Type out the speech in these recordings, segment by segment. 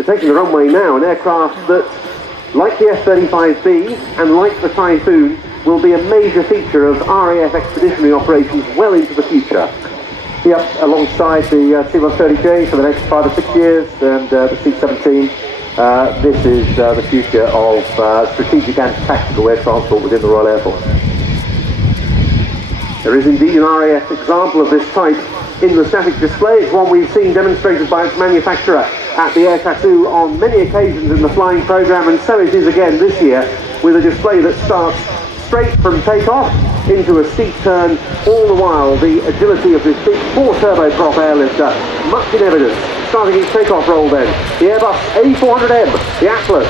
They're taking the runway now, an aircraft that, like the F-35B and like the Typhoon, will be a major feature of RAF expeditionary operations well into the future. Here, alongside the C-130J for the next 5 or 6 years, and the C-17, this is the future of strategic and tactical air transport within the Royal Air Force. There is indeed an RAF example of this type in the static display. It's one we've seen demonstrated by its manufacturer at the Air Tattoo on many occasions in the flying programme, and so it is again this year, with a display that starts straight from takeoff into a steep turn, all the while the agility of this big 4-turboprop airlifter much in evidence. Starting its takeoff roll then, the Airbus A400M, the Atlas.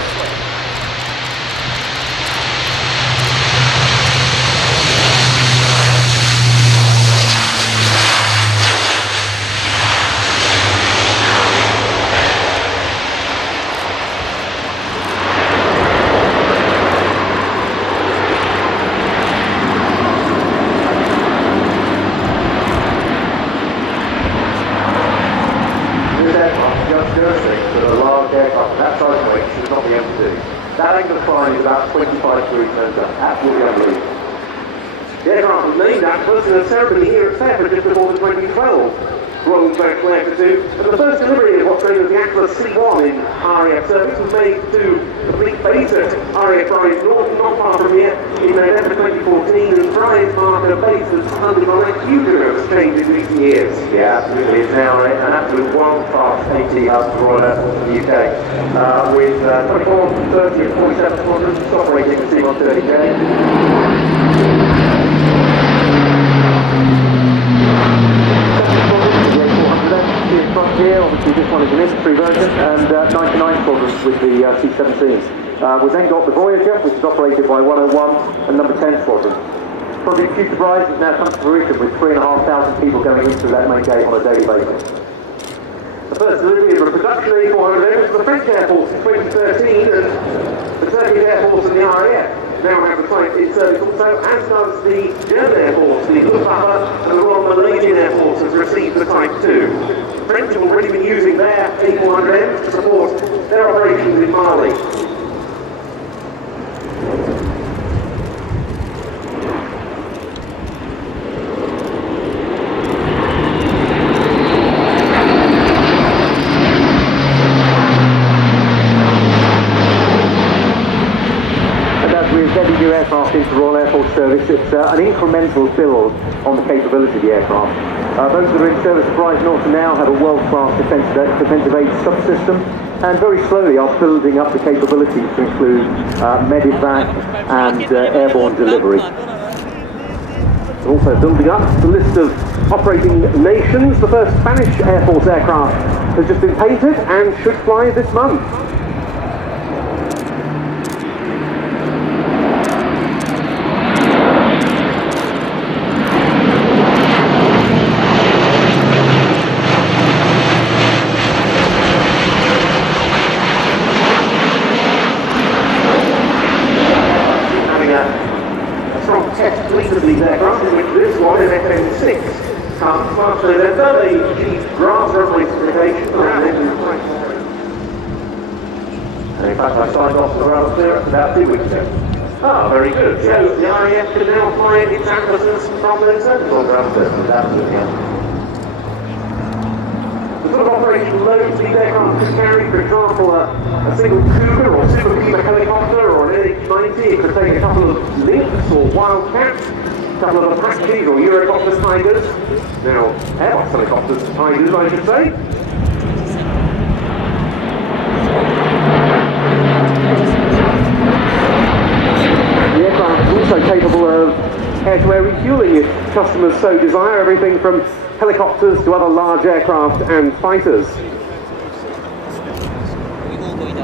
That angle of flying is about 25 degrees over. Absolutely unbelievable. The aircraft was named Atlas in a ceremony here at Fairford just before the 2012 Royal International Air Tattoo, and the first delivery of what's known as the Atlas C1 in RAF service was made to the fleet base at RAF Rise North, not far from here, in November 2014, and Rise marked a base that's undergone a huge amount of change in recent years. Yeah, absolutely. It's now an absolute world-class AT hub for Royal Air Force in the UK, with 24, 30 and 47 squadrons operating the C-130J. Here, obviously this one is an infantry version, and 99 squadrons with the C-17s. We've then got the Voyager, which is operated by 101 and number 10 squadron. Project Future Rise has now come to fruition with 3,500 people going in through that main gate on a daily basis. The first delivery of a production A400M was the French Air Force in 2013, and the Turkish Air Force and the RIAT now have the Type in service also, as does the German Air Force, the Luftwaffe and the Royal Malaysian Air Force has received the Type 2. The French have already been using their A400Ms to support their operations in Mali. New aircraft into Royal Air Force service, it's an incremental build on the capability of the aircraft. Those that are in service at Rise North now have a world-class defensive aid subsystem, and very slowly are building up the capabilities to include medevac and airborne delivery. Also building up the list of operating nations, the first Spanish Air Force aircraft has just been painted and should fly this month. This one is FN6 comes after they've done a grass runway certification and in fact I signed off the ground clearance about 2 weeks ago. Ah, very good. So the RAF can now fly its Atlases from their service on ground clearance. Absolutely. The sort of operational loads these aircraft can carry, for example, a single Cougar or Super Puma helicopter or an NH-90, it could take a couple of Lynx or Wildcats, a couple of Apaches or Eurocopter Tigers. Now, Airbus helicopters Tigers, I should say. The aircraft is also capable of air-to-air refueling if customers so desire, everything from helicopters to other large aircraft and fighters.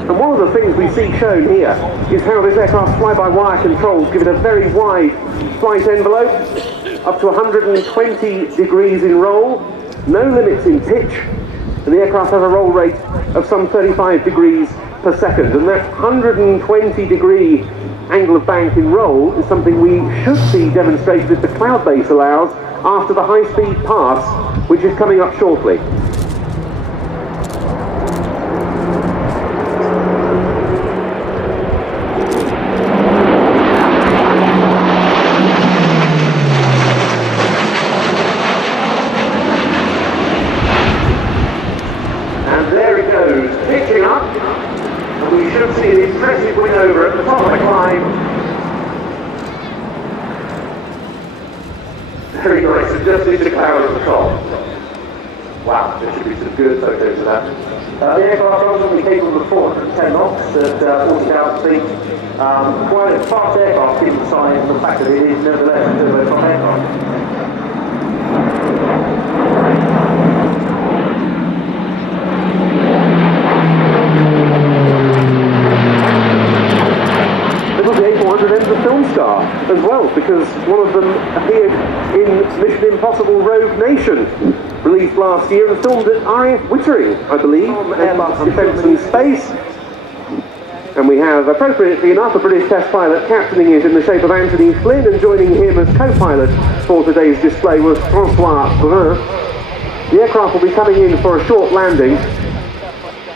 And one of the things we see shown here is how this aircraft's fly-by-wire controls give it a very wide flight envelope, up to 120 degrees in roll, no limits in pitch, and the aircraft has a roll rate of some 35 degrees per second. And that 120 degree angle of bank in roll is something we should see demonstrated if the cloud base allows after the high-speed pass, which is coming up shortly. so just into cloud at the top. Wow, there should be some good photos of that. The aircraft is only capable of 410 knots at 40,000 feet. Quite a fast aircraft given the size and the fact that it is nevertheless a turboprop aircraft. The A400M's a film star as well, because one of them appeared in Mission Impossible Rogue Nation, released last year and filmed at RIAT Wittering, I believe, Airbus Defence and Space. And we have, appropriately enough, a British test pilot captaining it in the shape of Anthony Flynn, and joining him as co-pilot for today's display was Francois Brun. The aircraft will be coming in for a short landing.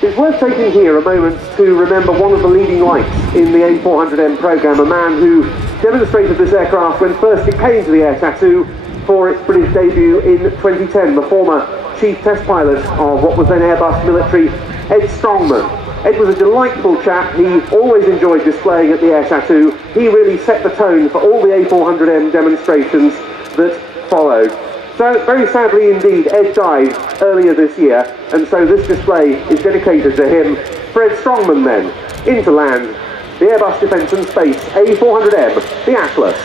It's worth taking here a moment to remember one of the leading lights in the A400M programme, a man who demonstrated this aircraft when first it came to the Air Tattoo for its British debut in 2010, the former chief test pilot of what was then Airbus Military, Ed Strongman. Ed was a delightful chap. He always enjoyed displaying at the Air Tattoo. He really set the tone for all the A400M demonstrations that followed. So, very sadly indeed, Ed died earlier this year, and so this display is dedicated to him. Fred Strongman then, into land, the Airbus Defence and Space A400M, the Atlas.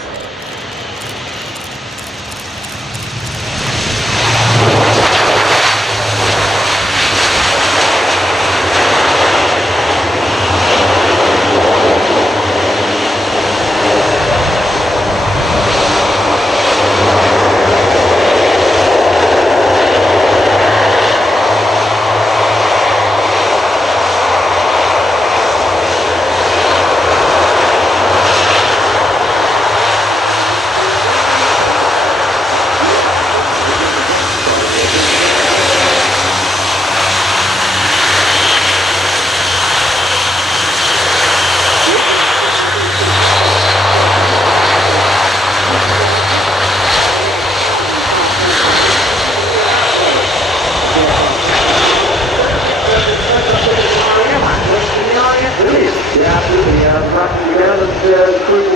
Down and